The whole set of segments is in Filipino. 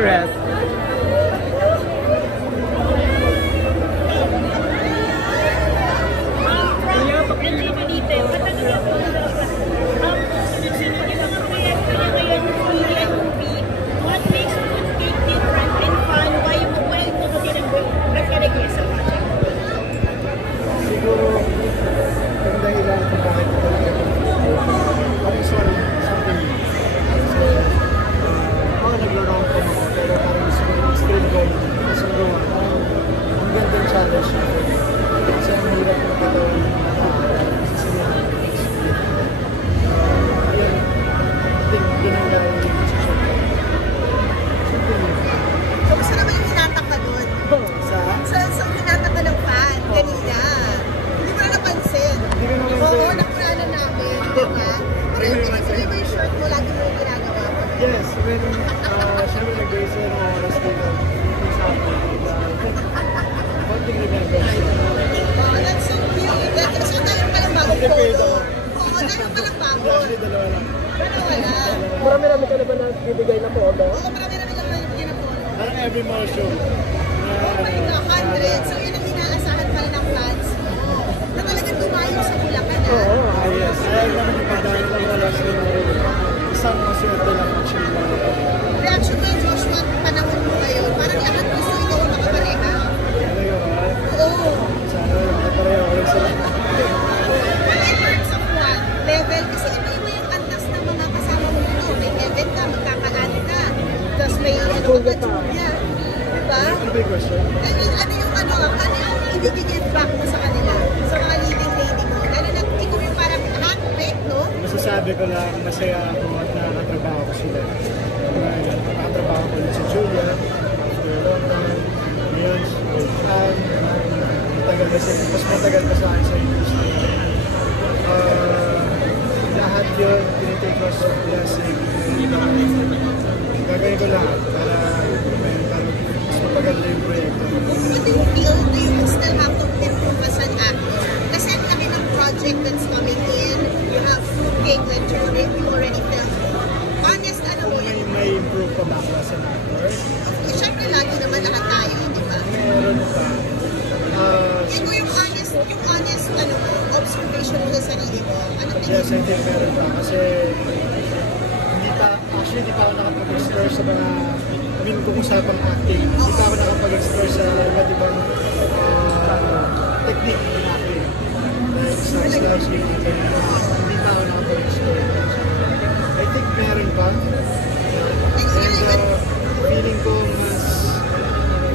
rest. Yes, when syempre nag-base ng oras dito. Konting remember. Oh, that's so cute. So tayo palang bagong photo. Oo, tayo palang bago. Actually, dalawa lang. Dalawa lang. Marami-rami ka na ba nagbibigay na photo? Oo, marami-rami ka na bibigay na photo. Parang every mall show. Oh my God, 100. So yun ang inaasahan pala ng fans mo. Na talagang tumayo sa Bulacan, ha? Oo, yes. Ayaw naman yung pagdahil ng oras din. Isang maswerte lang actually. Reaction mo, Joshua, panahon mo ngayon. Parang lahat gusto ikaw ang makapareha. Oo. Sana makapareha ko sila. But in terms of what? Level? Kasi iba-iba yung antas ng mga kasama mo nito. May Kevin ka, magkakaano ka. Tapos may magka-Julia. Diba? Ano ba yung question? Ano yung ibibigay back mo sa kanila? Sa mga leading lady mo? Lalo na ikaw yung parang handpick, no? Masasabi ko lang, masaya ako at nakakatrabaho ko sila. Nakakatrabaho ko ulit si Julia, after a long time, ngayon, mas matagal pa sa akin sa industry. Lahat yun, tinitake ko sa blessing. Gagawin ko lahat para mas matagal na yung proyekto. What do you feel? Do you still have to improve as an actor? Kasi ang laki ng project that's coming in. You have Food King that you already filmed. Honest, ano mo yun? May improve pa ba ako as an actor? Siyempre, lagi naman lahat tayo, di ba? Meron pa. Ikaw yung honest, ano mo, observation mo sa sarili mo. Ano tingin Yes, I think meron pa. Kasi hindi pa ako nakapag-explore sa mga, kung usapang acting, hindi pa ako nakapag-explore sa iba't ibang technique ng acting. Dahil sa slicing, hindi pa ako nakapag-explore. I think meron pa. And feeling ko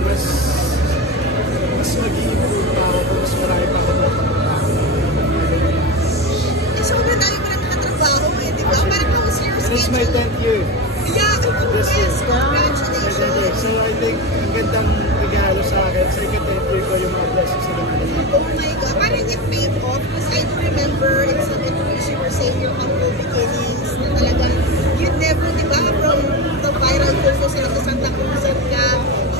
mas mag-i-improve pa ako kung mas marami pa ako nakapag-explore. sobrang dami pa na nakatrabaho eh, di ba? Parang how was your This is my 10th year. Yeah, This year. yes, congratulations. So I think ang gandang regalo sa akin. So I can ko yung mga blessings na naman. Oh my God, parang it paid off because I remember in some interviews you were saying your humble beginnings na talagang you never, di ba, from the viral photos sila sa Santa Cruz ka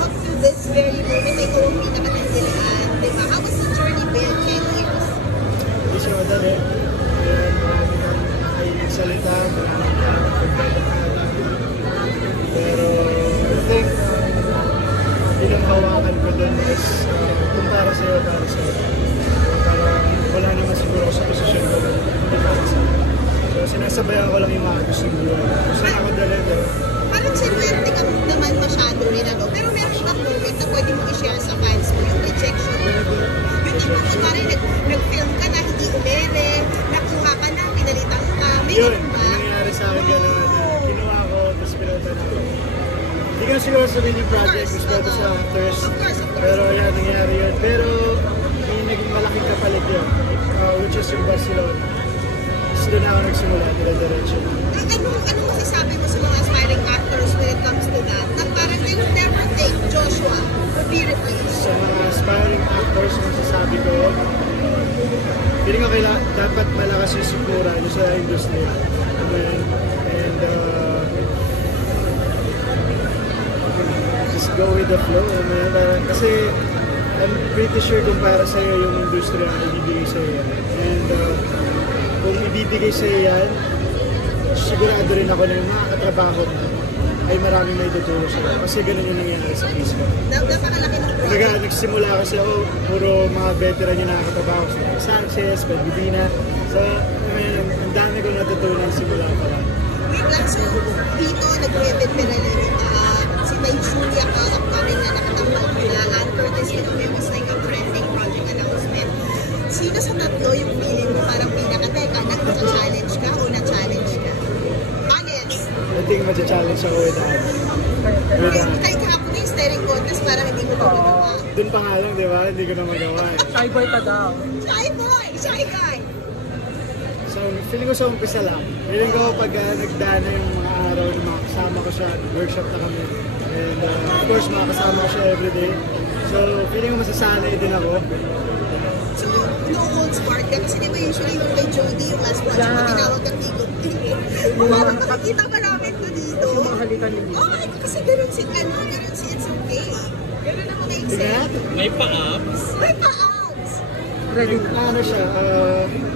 up to this very moment, ikaw ang pinakatindilaan, di ba? How was the journey been 10 years? Hindi siya madali. Marami kang nakaisalita, marami kang pagdadakala. Pero I think bilang hawakan ko dun is kung para sa'yo, para sa'yo. Parang wala naman siguro ako sa posisyon ko, hindi para sa'yo. So sinasabayan ko lang yung mga gusto ko. Kung saan ako dalhin. Parang sinuwerte ka naman masyado rin, ano? Pero meron ibang moment na pwede mo i-share sa fans mo, yung rejection mo. Yung tipo ko pare, nag-film ka na, hindi umere, nakuha ka na, pinalitan ka. May Yun, ganun ba? nangyari sa akin gano'n. Kinuha ko, tapos pinalitan ako. Hindi ko siguro sabihin yung project, gusto ko sa actors. Of course. Pero yan, nangyari yun. Pero may naging malaking kapalit yun, which is yung Barcelona. Tapos doon ako nagsimula, dire-diretso. Ano masasabi mo sa mga aspiring actors when it comes to that? Na parang they will never think Joshua will be replaced. Sa mga aspiring actors, masasabi ko, feeling ko dapat malakas yung sikura sa industry. And just go with the flow. Kasi I'm pretty sure kung para sa'yo yung industry na ibibigay sa'yo. And kung ibibigay sa'yo yan, sigurado rin ako na yung mga katrabaho mo ay maraming may tutulong sa'yo. Kasi ganun yung nangyayari sa case ko. Napakalaki ng project. Kumbaga, nagsimula kasi ako, puro mga veteran yung nakakatrabaho sa Sanchez, Pedibina. So, ang dami ko natutunan simula pa lang. Wait lang, so dito nag-veteran si Tay Julia ka, upcoming na nakatambal nila, and Curtis Inoue was like a trending project announcement. Sino sa tatlo yung feeling mo parang pinaka-teka, nag-challenge ka o na-challenge ka? Honest. I think matcha-challenge ako with that. Kahit kahapon yung staring contest, parang hindi mo pa magawa. Doon pa nga lang, di ba? Hindi ko na magawa eh. Shy boy ka daw. Shy boy! Shy guy! So, feeling ko sa umpisa lang. Feeling ko pag nagdana yung mga araw na mga kasama ko siya, workshop na kami. And of course, mga kasama ko siya everyday. So, feeling ko masasanay din ako. So, no holds barred ka. Kasi di ba usually yung kay Jody, yung last watch mo, tinawag kang tigog. Parang nakikita pa namin ko dito. Yung mga halikan ni Oh my God, kasi ganun si It's Okay. Ganun ang mga Tingnan exam. natin. May pa-ups? May pa-outs! Ready na. Ano siya,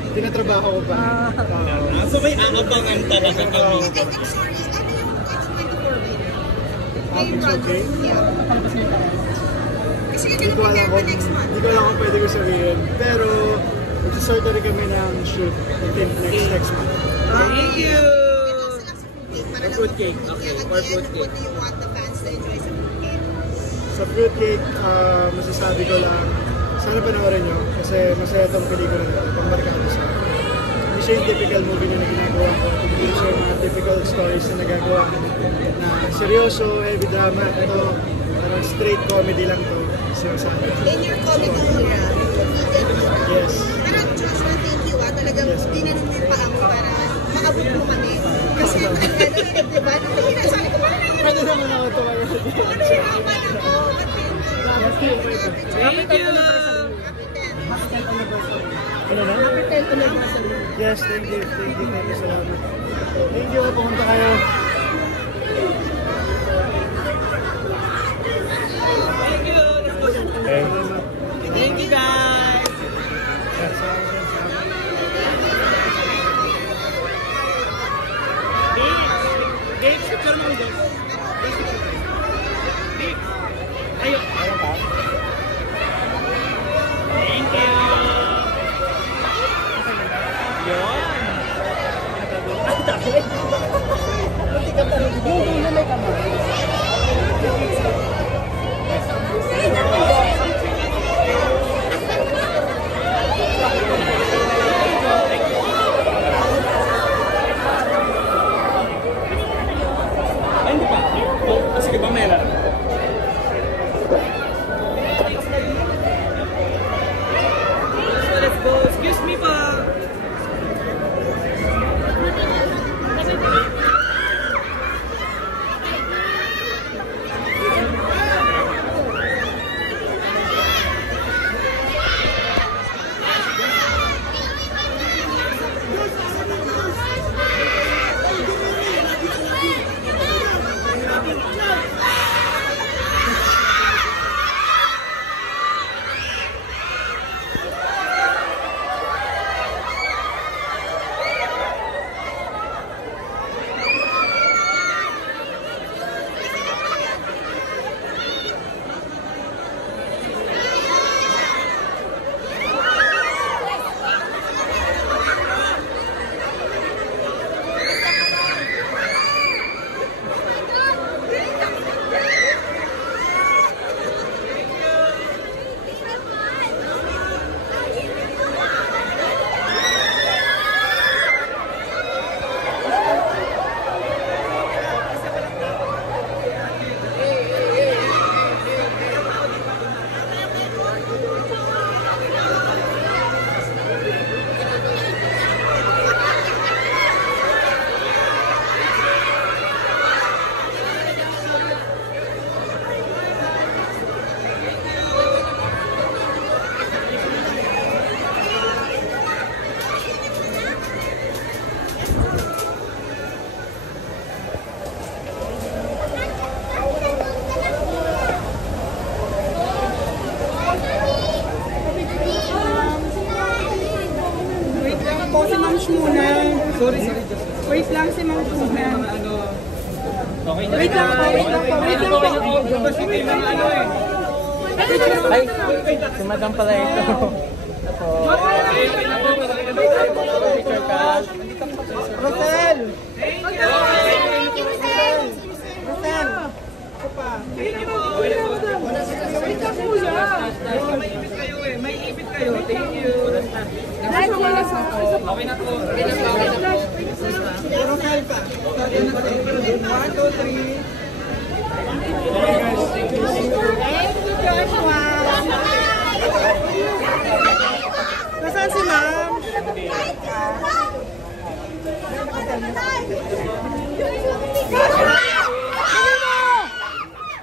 tinatrabaho ko pa. So may aangapangan talaga kami. I'm sorry, ano yung X24 ba yun? It's Okay? Yeah. Palabas na yung tao. Kasi yun Hindi yung ko alam prepare kung, for next month. hindi ko alam kung pwede ko sabihin. Pero, magsasort na rin kami ng shoot within next month. Thank you! Fruitcake. Okay, Again, for fruitcake. what do you want the fans to enjoy sa fruitcake? Sa fruitcake, masasabi ko lang, sana panoorin nyo kasi masaya itong pelikula na ito, itong Barkada sa. Hindi siya yung typical movie na ginagawa ko, hindi siya yung mga typical stories na nagagawa na seryoso, heavy drama. Ito, parang straight comedy lang to. Sinasabi. In your comedy era, comedian era. Yes. Pero Joshua, thank you talagang dinanin mo yung paa mo para makabot mo kami. Kasi ang gano'n, di ba? Sabi ko, Ano naman ako ito kayo? ano yung aman ako? Happy 10th anniversary. Happy 10th. Happy 10th anniversary. Ano na? Happy 10th anniversary. Yes, thank you, salamat. Thank you, pumunta kayo. Thank you guys! Dave, picture mo dito. Ayun. Thank you! Yun! Yung dulo may kamay. Ay, hindi pa. Sige ba, meron? Let's go. Excuse me pa. Po si Ma'am muna. Sorry. Wait lang si Ma'am muna. Okay na. Wait lang po, wait lang po, wait lang po. Kasi may mga ano eh. Ay, si Madam pala ito. Picture ka. Rosel! Wait lang po siya. May ipit kayo eh. May ipit kayo. Thank you. Okay na po. Rosel pa. 1, 2, 3. Nasaan si ma'am?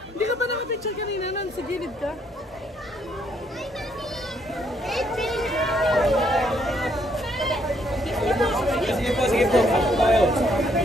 Hindi ka ba nakapicture kanina nun? Sa gilid ka? Sige po, sige po. Ako tayo.